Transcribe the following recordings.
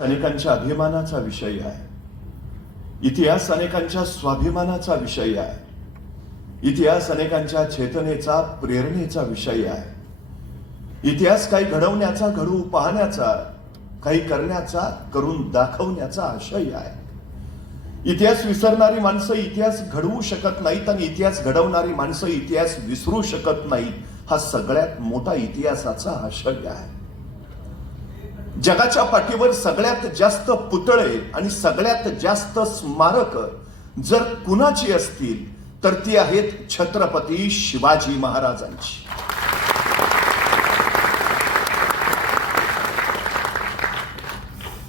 अनेकांच्या अभिमानाचा विषय आहे. इतिहास अनेकांच्या स्वाभिमानाचा विषय आहे. इतिहास अनेकांच्या चेतनेचा, प्रेरणेचा विषय आहे. इतिहास काही घडवण्याचा, घडवू पाहण्याचा, काही करण्याचा, करून दाखवण्याचा आशय आहे. इतिहास विसरणारी माणसं इतिहास घडवू शकत नाहीत आणि इतिहास घडवणारी माणसं इतिहास विसरू शकत नाही. हा सगळ्यात मोठा इतिहासाचा आशय आहे. जगाच्या पाठीवर सगळ्यात जास्त पुतळे आणि सगळ्यात जास्त स्मारक जर कुणाची असतील तर ती आहेत छत्रपती शिवाजी महाराजांची.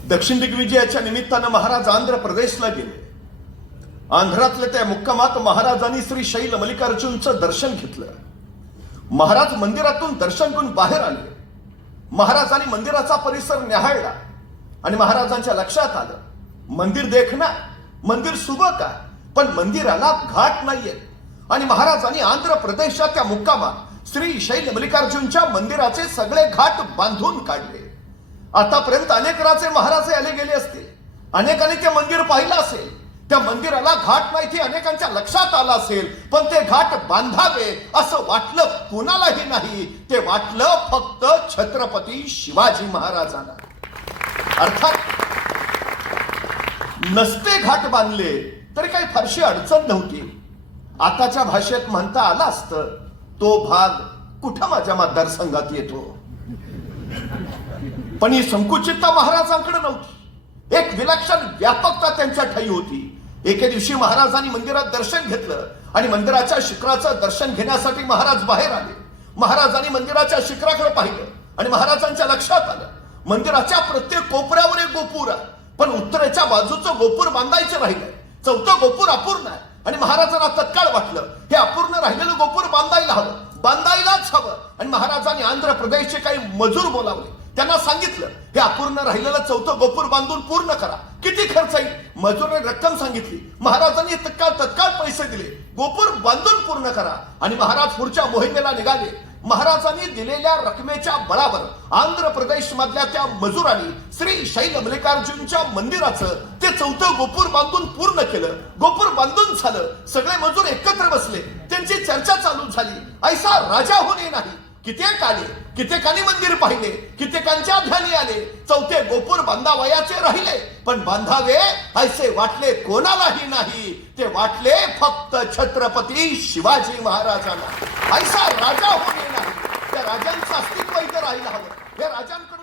दक्षिण दिग्विजयाच्या निमित्तानं महाराज आंध्र प्रदेशला गेले. आंध्रातल्या त्या मुक्कामात महाराजांनी श्री शैल मल्लिकार्जुनचं दर्शन घेतलं. महाराज मंदिरातून दर्शन करून बाहेर आले. महाराजांनी मंदिराचा परिसर न्याहाळला आणि महाराजांच्या लक्षात आलं मंदिर देखना, मंदिर सुबह का, पण मंदिराला घाट नाहीये. आणि महाराजांनी आंध्र प्रदेशच्या त्या मुक्कामात श्री शैल मल्लिकार्जुनच्या मंदिराचे सगळे घाट बांधून काढले. आतापर्यंत अनेक राजे महाराजे आले गेले असतील, अनेकांनी ते मंदिर पाहिलं असेल, त्या मंदिराला घाट नाही ते अनेकांच्या लक्षात आलं असेल, पण ते घाट बांधावे असं वाटलं कुणालाही नाही. ते वाटलं फक्त छत्रपती शिवाजी महाराजांना. अर्थात नसते घाट बांधले तरी काही फारशी अडचण नव्हती. आताच्या भाषेत म्हणता आलं असतं तो भाग कुठं माझ्या मतदारसंघात येतो. पण ही संकुचितता महाराजांकडे नव्हती. एक विलक्षण व्यापकता त्यांच्या ठायी होती. एके दिवशी महाराजांनी मंदिरात दर्शन घेतलं आणि मंदिराच्या शिखराचं दर्शन घेण्यासाठी महाराज बाहेर आले. महाराजांनी मंदिराच्या शिखराकडे पाहिलं आणि महाराजांच्या लक्षात आलं मंदिराच्या प्रत्येक कोपऱ्यावर एक गोपूर आहे, पण उत्तरेच्या बाजूचं गोपूर बांधायचं राहिलंय. चौथं गोपूर अपूर्ण आहे आणि महाराजांना तत्काळ वाटलं हे अपूर्ण राहिलेलं गोपूर बांधायला हवं, बांधायलाच हवं. आणि महाराजांनी आंध्र प्रदेशचे काही मजूर बोलावले. त्यांना सांगितलं हे अपूर्ण राहिलेलं चौथं गोपूर बांधून पूर्ण करा. किती खर्च येईल? मजुराने रक्कम सांगितली. महाराजांनी तत्काळ पैसे दिले. गोपूर बांधून पूर्ण करा. आणि महाराज पुढच्या मोहिमेला निघाले. महाराजांनी दिलेल्या रकमेच्या बळावर आंध्र प्रदेश मधल्या त्या मजुरांनी श्री शैल मल्लिकार्जुनच्या मंदिराचं ते चौथं गोपूर बांधून पूर्ण केलं. गोपूर बांधून झालं. सगळे मजूर एकत्र बसले. त्यांची चर्चा चालू झाली. ऐसा राजा होणे नाही. कित्येक आले, कित्येकांनी मंदिर पाहिले, कित्येकांच्या ध्यानी आले. चौथे गोपूर बांधावयाचे राहिले, पण बांधावे ऐसे वाटले कोणालाही नाही. ते वाटले फक्त छत्रपती शिवाजी महाराजांना. ऐसा राजा होणे नाही. त्या राजांचं अस्तित्व इथं राहिलं हवं. या राजांकडे